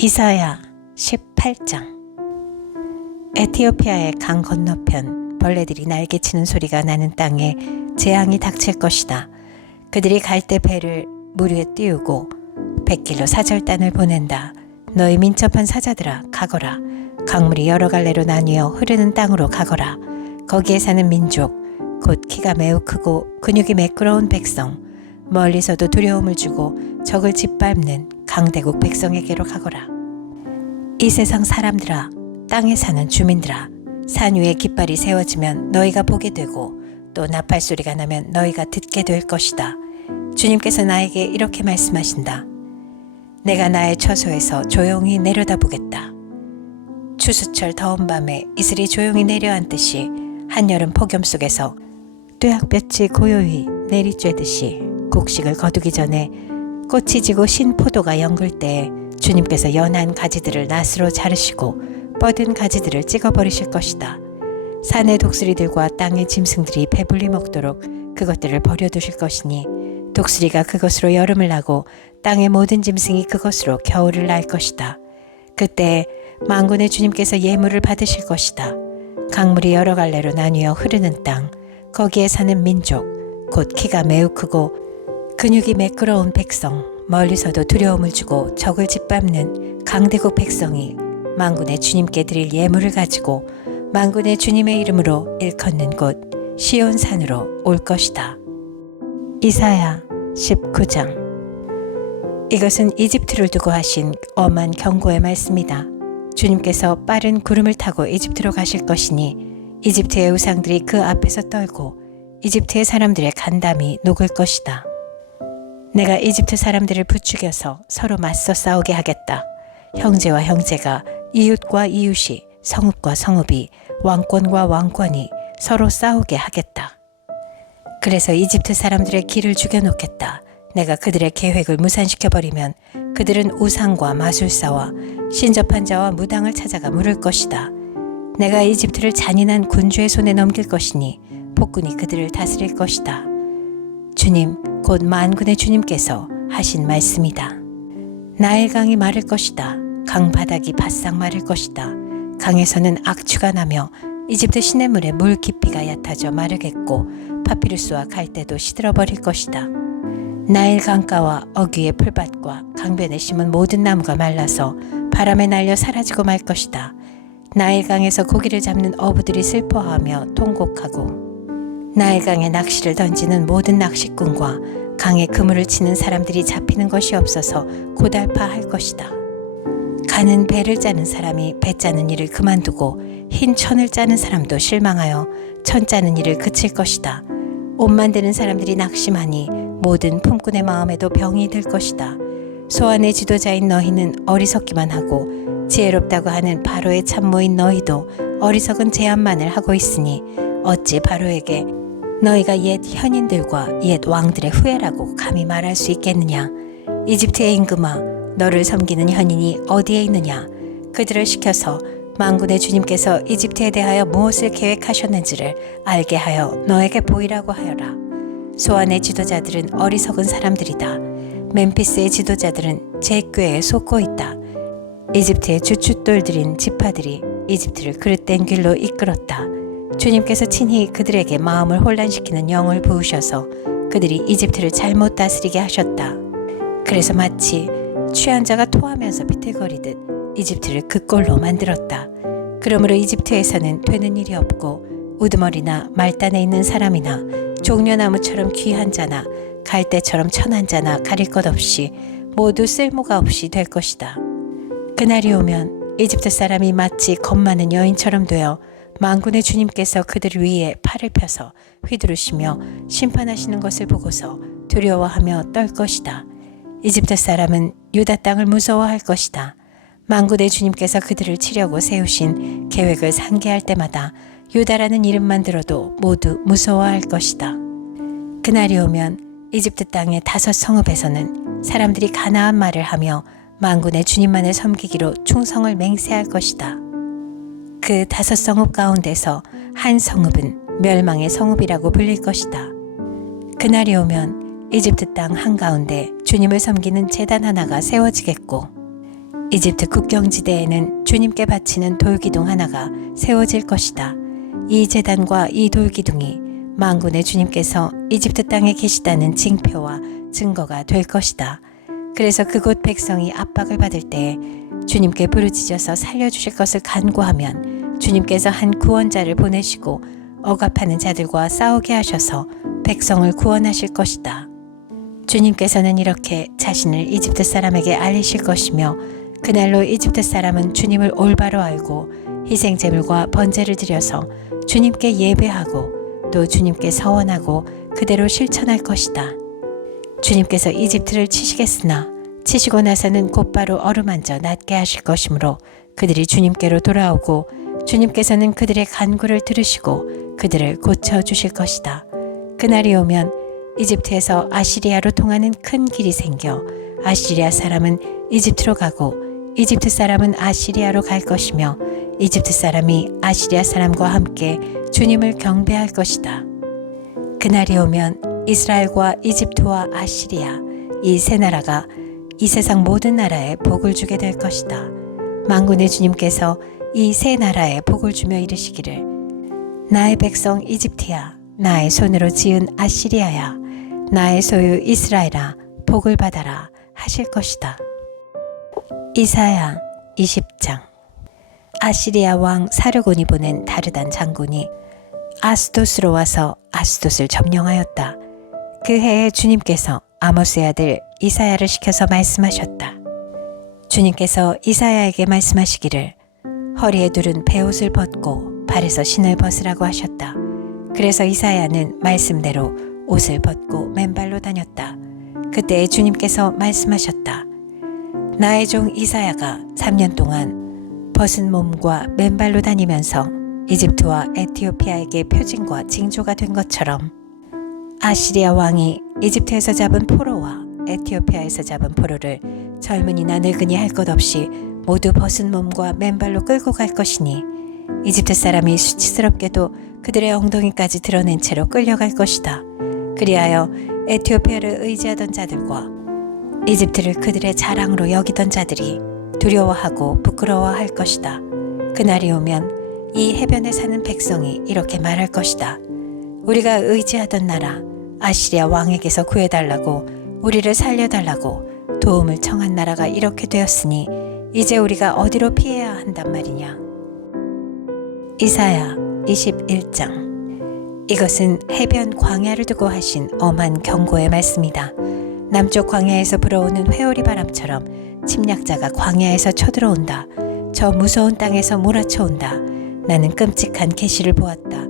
이사야 18장. 에티오피아의 강 건너편 벌레들이 날개치는 소리가 나는 땅에 재앙이 닥칠 것이다. 그들이 갈대 배를 물 위에 띄우고 백길로 사절단을 보낸다. 너희 민첩한 사자들아 가거라. 강물이 여러 갈래로 나뉘어 흐르는 땅으로 가거라. 거기에 사는 민족 곧 키가 매우 크고 근육이 매끄러운 백성, 멀리서도 두려움을 주고 적을 짓밟는 강대국 백성에게로 가거라. 이 세상 사람들아, 땅에 사는 주민들아, 산 위에 깃발이 세워지면 너희가 보게 되고 또 나팔 소리가 나면 너희가 듣게 될 것이다. 주님께서 나에게 이렇게 말씀하신다. 내가 나의 처소에서 조용히 내려다보겠다. 추수철 더운 밤에 이슬이 조용히 내려앉듯이 한여름 폭염 속에서 뙤약볕이 고요히 내리쬐듯이 곡식을 거두기 전에 꽃이 지고 신 포도가 연글 때에 주님께서 연한 가지들을 낫으로 자르시고 뻗은 가지들을 찍어버리실 것이다. 산의 독수리들과 땅의 짐승들이 배불리 먹도록 그것들을 버려두실 것이니 독수리가 그것으로 여름을 나고 땅의 모든 짐승이 그것으로 겨울을 날 것이다. 그때 만군의 주님께서 예물을 받으실 것이다. 강물이 여러 갈래로 나뉘어 흐르는 땅, 거기에 사는 민족, 곧 키가 매우 크고 근육이 매끄러운 백성, 멀리서도 두려움을 주고 적을 짓밟는 강대국 백성이 만군의 주님께 드릴 예물을 가지고 만군의 주님의 이름으로 일컫는 곳 시온산으로 올 것이다. 이사야 19장. 이것은 이집트를 두고 하신 엄한 경고의 말씀이다. 주님께서 빠른 구름을 타고 이집트로 가실 것이니 이집트의 우상들이 그 앞에서 떨고 이집트의 사람들의 간담이 녹을 것이다. 내가 이집트 사람들을 부추겨서 서로 맞서 싸우게 하겠다. 형제와 형제가, 이웃과 이웃이, 성읍과 성읍이, 왕권과 왕권이 서로 싸우게 하겠다. 그래서 이집트 사람들의 길을 죽여놓겠다. 내가 그들의 계획을 무산시켜버리면 그들은 우상과 마술사와 신접한 자와 무당을 찾아가 물을 것이다. 내가 이집트를 잔인한 군주의 손에 넘길 것이니 폭군이 그들을 다스릴 것이다. 주님, 곧 만군의 주님께서 하신 말씀이다. 나일강이 마를 것이다. 강바닥이 바싹 마를 것이다. 강에서는 악취가 나며 이집트 시냇물의 물 깊이가 얕아져 마르겠고 파피루스와 갈대도 시들어버릴 것이다. 나일 강가와 어귀의 풀밭과 강변에 심은 모든 나무가 말라서 바람에 날려 사라지고 말 것이다. 나일강에서 고기를 잡는 어부들이 슬퍼하며 통곡하고 나일강에 낚시를 던지는 모든 낚시꾼과 강에 그물을 치는 사람들이 잡히는 것이 없어서 고달파할 것이다. 가는 배를 짜는 사람이 배 짜는 일을 그만두고 흰 천을 짜는 사람도 실망하여 천 짜는 일을 그칠 것이다. 옷 만드는 사람들이 낙심하니 모든 품꾼의 마음에도 병이 들 것이다. 소환의 지도자인 너희는 어리석기만 하고 지혜롭다고 하는 바로의 참모인 너희도 어리석은 제안만을 하고 있으니 어찌 바로에게 너희가 옛 현인들과 옛 왕들의 후예라고 감히 말할 수 있겠느냐. 이집트의 임금아, 너를 섬기는 현인이 어디에 있느냐. 그들을 시켜서 만군의 주님께서 이집트에 대하여 무엇을 계획하셨는지를 알게 하여 너에게 보이라고 하여라. 소안의 지도자들은 어리석은 사람들이다. 멤피스의 지도자들은 제 꾀에 속고 있다. 이집트의 주춧돌들인 지파들이 이집트를 그릇된 길로 이끌었다. 주님께서 친히 그들에게 마음을 혼란시키는 영을 부으셔서 그들이 이집트를 잘못 다스리게 하셨다. 그래서 마치 취한 자가 토하면서 비틀거리듯 이집트를 그 꼴로 만들었다. 그러므로 이집트에서는 되는 일이 없고 우두머리나 말단에 있는 사람이나 종려나무처럼 귀한 자나 갈대처럼 천한 자나 가릴 것 없이 모두 쓸모가 없이 될 것이다. 그날이 오면 이집트 사람이 마치 겁 많은 여인처럼 되어 만군의 주님께서 그들 위에 팔을 펴서 휘두르시며 심판하시는 것을 보고서 두려워하며 떨 것이다. 이집트 사람은 유다 땅을 무서워할 것이다. 만군의 주님께서 그들을 치려고 세우신 계획을 상기할 때마다 유다라는 이름만 들어도 모두 무서워할 것이다. 그날이 오면 이집트 땅의 5 성읍에서는 사람들이 가나안 말을 하며 만군의 주님만을 섬기기로 충성을 맹세할 것이다. 그 5 성읍 가운데서 한 성읍은 멸망의 성읍이라고 불릴 것이다. 그날이 오면 이집트 땅 한가운데 주님을 섬기는 제단 하나가 세워지겠고 이집트 국경지대에는 주님께 바치는 돌기둥 하나가 세워질 것이다. 이 제단과 이 돌기둥이 만군의 주님께서 이집트 땅에 계시다는 징표와 증거가 될 것이다. 그래서 그곳 백성이 압박을 받을 때에 주님께 부르짖어서 살려주실 것을 간구하면 주님께서 한 구원자를 보내시고 억압하는 자들과 싸우게 하셔서 백성을 구원하실 것이다. 주님께서는 이렇게 자신을 이집트 사람에게 알리실 것이며 그날로 이집트 사람은 주님을 올바로 알고 희생제물과 번제를 드려서 주님께 예배하고 또 주님께 서원하고 그대로 실천할 것이다. 주님께서 이집트를 치시겠으나 치시고 나서는 곧바로 어루만져 낫게 하실 것이므로 그들이 주님께로 돌아오고 주님께서는 그들의 간구를 들으시고 그들을 고쳐주실 것이다. 그날이 오면 이집트에서 아시리아로 통하는 큰 길이 생겨 아시리아 사람은 이집트로 가고 이집트 사람은 아시리아로 갈 것이며 이집트 사람이 아시리아 사람과 함께 주님을 경배할 것이다. 그날이 오면 이스라엘과 이집트와 아시리아 이 세 나라가 이 세상 모든 나라에 복을 주게 될 것이다. 만군의 주님께서 이 세 나라에 복을 주며 이르시기를 나의 백성 이집트야 나의 손으로 지은 아시리아야 나의 소유 이스라엘아 복을 받아라 하실 것이다. 이사야 20장. 아시리아 왕 사르곤이 보낸 다르단 장군이 아스돗으로 와서 아스돗을 점령하였다. 그 해에 주님께서 아모스의 아들 이사야를 시켜서 말씀하셨다. 주님께서 이사야에게 말씀하시기를 허리에 두른 베옷을 벗고 발에서 신을 벗으라고 하셨다. 그래서 이사야는 말씀대로 옷을 벗고 맨발로 다녔다. 그때 주님께서 말씀하셨다. 나의 종 이사야가 3년 동안 벗은 몸과 맨발로 다니면서 이집트와 에티오피아에게 표징과 징조가 된 것처럼 아시리아 왕이 이집트에서 잡은 포로와 에티오피아에서 잡은 포로를 젊은이나 늙은이 할 것 없이 모두 벗은 몸과 맨발로 끌고 갈 것이니 이집트 사람이 수치스럽게도 그들의 엉덩이까지 드러낸 채로 끌려갈 것이다. 그리하여 에티오피아를 의지하던 자들과 이집트를 그들의 자랑으로 여기던 자들이 두려워하고 부끄러워할 것이다. 그날이 오면 이 해변에 사는 백성이 이렇게 말할 것이다. 우리가 의지하던 나라 아시리아 왕에게서 구해달라고 우리를 살려달라고 도움을 청한 나라가 이렇게 되었으니 이제 우리가 어디로 피해야 한단 말이냐. 이사야 21장. 이것은 해변 광야를 두고 하신 엄한 경고의 말씀이다. 남쪽 광야에서 불어오는 회오리 바람처럼 침략자가 광야에서 쳐들어온다. 저 무서운 땅에서 몰아쳐온다. 나는 끔찍한 계시를 보았다.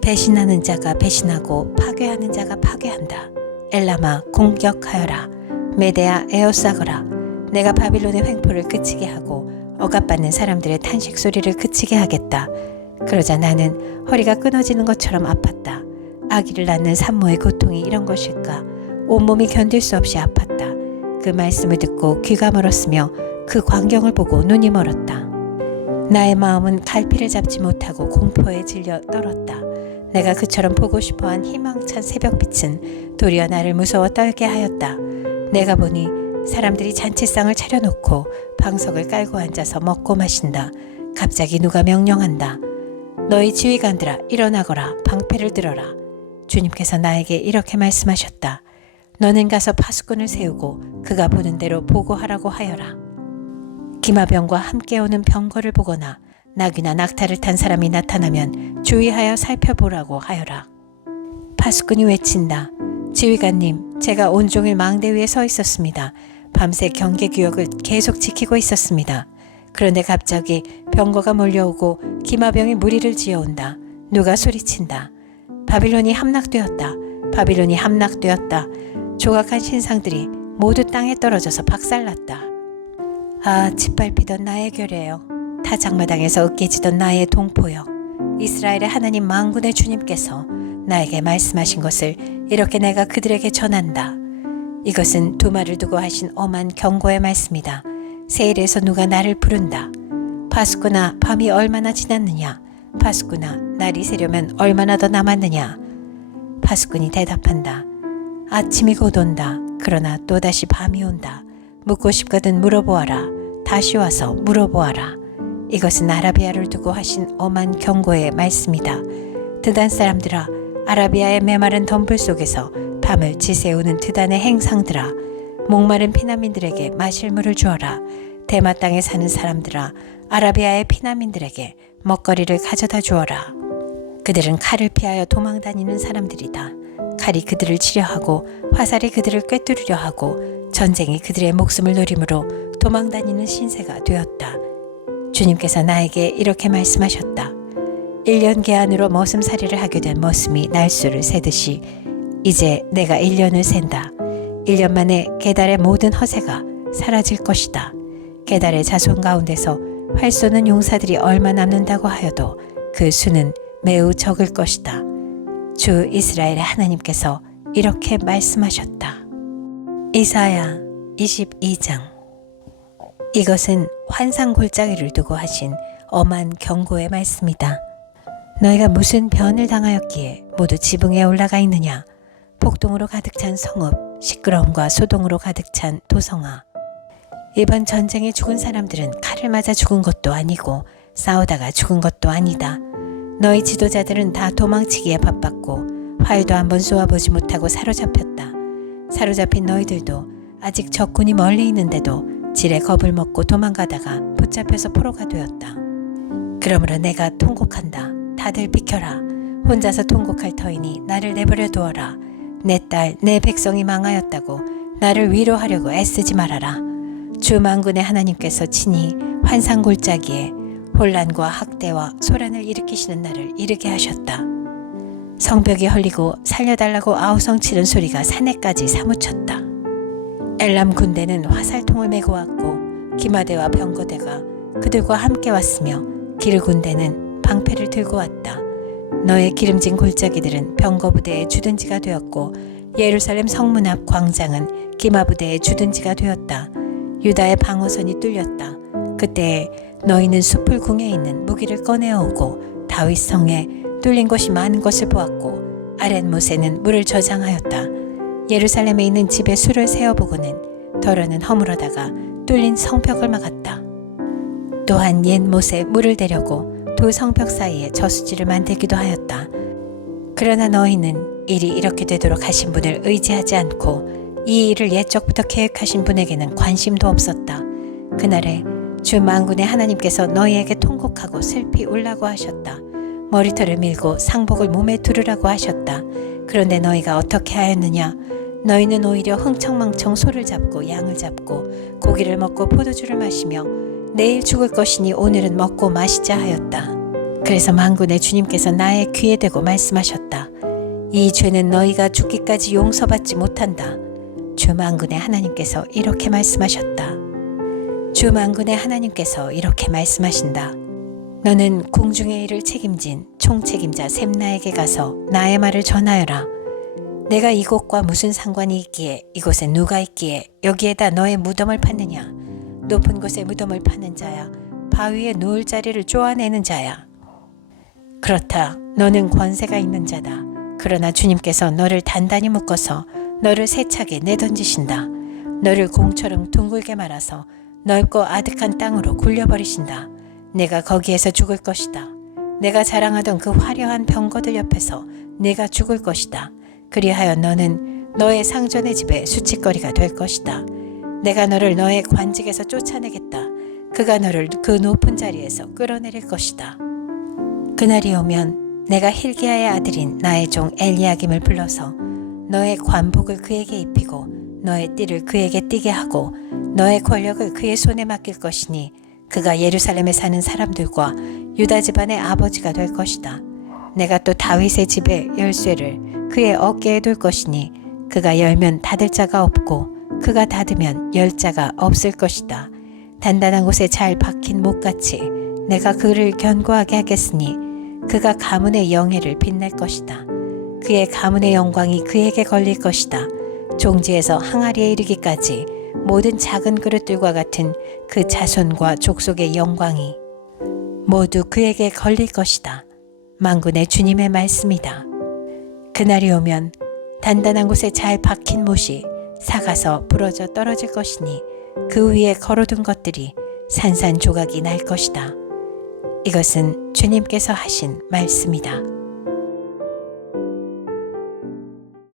배신하는 자가 배신하고 파괴하는 자가 파괴한다. 엘라마 공격하여라. 메데아 에어싸거라. 내가 바빌론의 횡포를 그치게 하고 억압받는 사람들의 탄식 소리를 그치게 하겠다. 그러자 나는 허리가 끊어지는 것처럼 아팠다. 아기를 낳는 산모의 고통이 이런 것일까? 온몸이 견딜 수 없이 아팠다. 그 말씀을 듣고 귀가 멀었으며 그 광경을 보고 눈이 멀었다. 나의 마음은 갈피를 잡지 못하고 공포에 질려 떨었다. 내가 그처럼 보고 싶어한 희망찬 새벽빛은 도리어 나를 무서워 떨게 하였다. 내가 보니 사람들이 잔치상을 차려놓고 방석을 깔고 앉아서 먹고 마신다. 갑자기 누가 명령한다. 너희 지휘관들아 일어나거라. 방패를 들어라. 주님께서 나에게 이렇게 말씀하셨다. 너는 가서 파수꾼을 세우고 그가 보는 대로 보고하라고 하여라. 기마병과 함께 오는 병거를 보거나 낙이나 낙타를 탄 사람이 나타나면 주의하여 살펴보라고 하여라. 파수꾼이 외친다. 지휘관님, 제가 온종일 망대 위에 서 있었습니다. 밤새 경계구역을 계속 지키고 있었습니다. 그런데 갑자기 병거가 몰려오고 기마병이 무리를 지어온다. 누가 소리친다. 바빌론이 함락되었다. 바빌론이 함락되었다. 조각한 신상들이 모두 땅에 떨어져서 박살났다. 아, 짓밟히던 나의 결례여. 타작마당에서 으깨지던 나의 동포여. 이스라엘의 하나님 만군의 주님께서 나에게 말씀하신 것을 이렇게 내가 그들에게 전한다. 이것은 두말을 두고 하신 엄한 경고의 말씀이다. 세일에서 누가 나를 부른다. 파수꾼아, 밤이 얼마나 지났느냐. 파수꾼아, 날이 새려면 얼마나 더 남았느냐. 파수꾼이 대답한다. 아침이 곧 온다. 그러나 또다시 밤이 온다. 묻고 싶거든 물어보아라. 다시 와서 물어보아라. 이것은 아라비아를 두고 하신 엄한 경고의 말씀이다. 드단 사람들아, 아라비아의 메마른 덤불 속에서 밤을 지새우는 드단의 행상들아, 목마른 피난민들에게 마실 물을 주어라. 대마 땅에 사는 사람들아, 아라비아의 피난민들에게 먹거리를 가져다 주어라. 그들은 칼을 피하여 도망다니는 사람들이다. 칼이 그들을 치려하고 화살이 그들을 꿰뚫으려 하고 전쟁이 그들의 목숨을 노림으로 도망다니는 신세가 되었다. 주님께서 나에게 이렇게 말씀하셨다. 1년 계한으로 머슴살이를 하게 된 머슴이 날수를 세듯이 이제 내가 1년을 센다. 1년 만에 게달의 모든 허세가 사라질 것이다. 게달의 자손 가운데서 활 쏘는 용사들이 얼마 남는다고 하여도 그 수는 매우 적을 것이다. 주 이스라엘의 하나님께서 이렇게 말씀하셨다. 이사야 22장. 이것은 환상골짜기를 두고 하신 엄한 경고의 말씀이다. 너희가 무슨 변을 당하였기에 모두 지붕에 올라가 있느냐? 폭동으로 가득 찬 성읍, 시끄러움과 소동으로 가득 찬 도성아. 이번 전쟁에 죽은 사람들은 칼을 맞아 죽은 것도 아니고 싸우다가 죽은 것도 아니다. 너희 지도자들은 다 도망치기에 바빴고 활도 한번 쏘아보지 못하고 사로잡혔다. 사로잡힌 너희들도 아직 적군이 멀리 있는데도 질에 겁을 먹고 도망가다가 붙잡혀서 포로가 되었다. 그러므로 내가 통곡한다. 다들 비켜라. 혼자서 통곡할 터이니 나를 내버려 두어라. 내 딸, 내 백성이 망하였다고 나를 위로하려고 애쓰지 말아라. 주 만군의 하나님께서 친히 환상골짜기에 혼란과 학대와 소란을 일으키시는 날을 이르게 하셨다. 성벽이 헐리고 살려달라고 아우성치는 소리가 산에까지 사무쳤다. 엘람 군대는 화살통을 메고 왔고 기마대와 병거대가 그들과 함께 왔으며 기르 군대는 방패를 들고 왔다. 너의 기름진 골짜기들은 병거부대의 주둔지가 되었고 예루살렘 성문 앞 광장은 기마부대의 주둔지가 되었다. 유다의 방어선이 뚫렸다. 그때 너희는 숲을 궁에 있는 무기를 꺼내어오고 다윗 성에 뚫린 곳이 많은 것을 보았고 아렛못에는 물을 저장하였다. 예루살렘에 있는 집에 수를 세어보고는 더러는 허물어다가 뚫린 성벽을 막았다. 또한 옛 못에 물을 대려고 두 성벽 사이에 저수지를 만들기도 하였다. 그러나 너희는 일이 이렇게 되도록 하신 분을 의지하지 않고 이 일을 옛적부터 계획하신 분에게는 관심도 없었다. 그날에 주 만군의 하나님께서 너희에게 통곡하고 슬피 울라고 하셨다. 머리털을 밀고 상복을 몸에 두르라고 하셨다. 그런데 너희가 어떻게 하였느냐? 너희는 오히려 흥청망청 소를 잡고 양을 잡고 고기를 먹고 포도주를 마시며 내일 죽을 것이니 오늘은 먹고 마시자 하였다. 그래서 만군의 주님께서 나의 귀에 대고 말씀하셨다. 이 죄는 너희가 죽기까지 용서받지 못한다. 주 만군의 하나님께서 이렇게 말씀하셨다. 주 만군의 하나님께서 이렇게 말씀하신다. 너는 궁중의 일을 책임진 총책임자 셈나에게 가서 나의 말을 전하여라. 내가 이곳과 무슨 상관이 있기에 이곳에 누가 있기에 여기에다 너의 무덤을 팠느냐. 높은 곳에 무덤을 파는 자야. 바위에 누울 자리를 쪼아내는 자야. 그렇다. 너는 권세가 있는 자다. 그러나 주님께서 너를 단단히 묶어서 너를 세차게 내던지신다. 너를 공처럼 둥글게 말아서 넓고 아득한 땅으로 굴려버리신다. 내가 거기에서 죽을 것이다. 내가 자랑하던 그 화려한 병거들 옆에서 내가 죽을 것이다. 그리하여 너는 너의 상전의 집에 수치거리가 될 것이다. 내가 너를 너의 관직에서 쫓아내겠다. 그가 너를 그 높은 자리에서 끌어내릴 것이다. 그날이 오면 내가 힐기야의 아들인 나의 종 엘리야김을 불러서 너의 관복을 그에게 입히고 너의 띠를 그에게 띠게 하고 너의 권력을 그의 손에 맡길 것이니 그가 예루살렘에 사는 사람들과 유다 집안의 아버지가 될 것이다. 내가 또 다윗의 집의 열쇠를 그의 어깨에 둘 것이니 그가 열면 닫을 자가 없고 그가 닫으면 열 자가 없을 것이다. 단단한 곳에 잘 박힌 목같이 내가 그를 견고하게 하겠으니 그가 가문의 영예를 빛낼 것이다. 그의 가문의 영광이 그에게 걸릴 것이다. 종지에서 항아리에 이르기까지 모든 작은 그릇들과 같은 그 자손과 족속의 영광이 모두 그에게 걸릴 것이다. 만군의 주님의 말씀이다. 그날이 오면 단단한 곳에 잘 박힌 못이 삭아서 부러져 떨어질 것이니 그 위에 걸어둔 것들이 산산조각이 날 것이다. 이것은 주님께서 하신 말씀이다.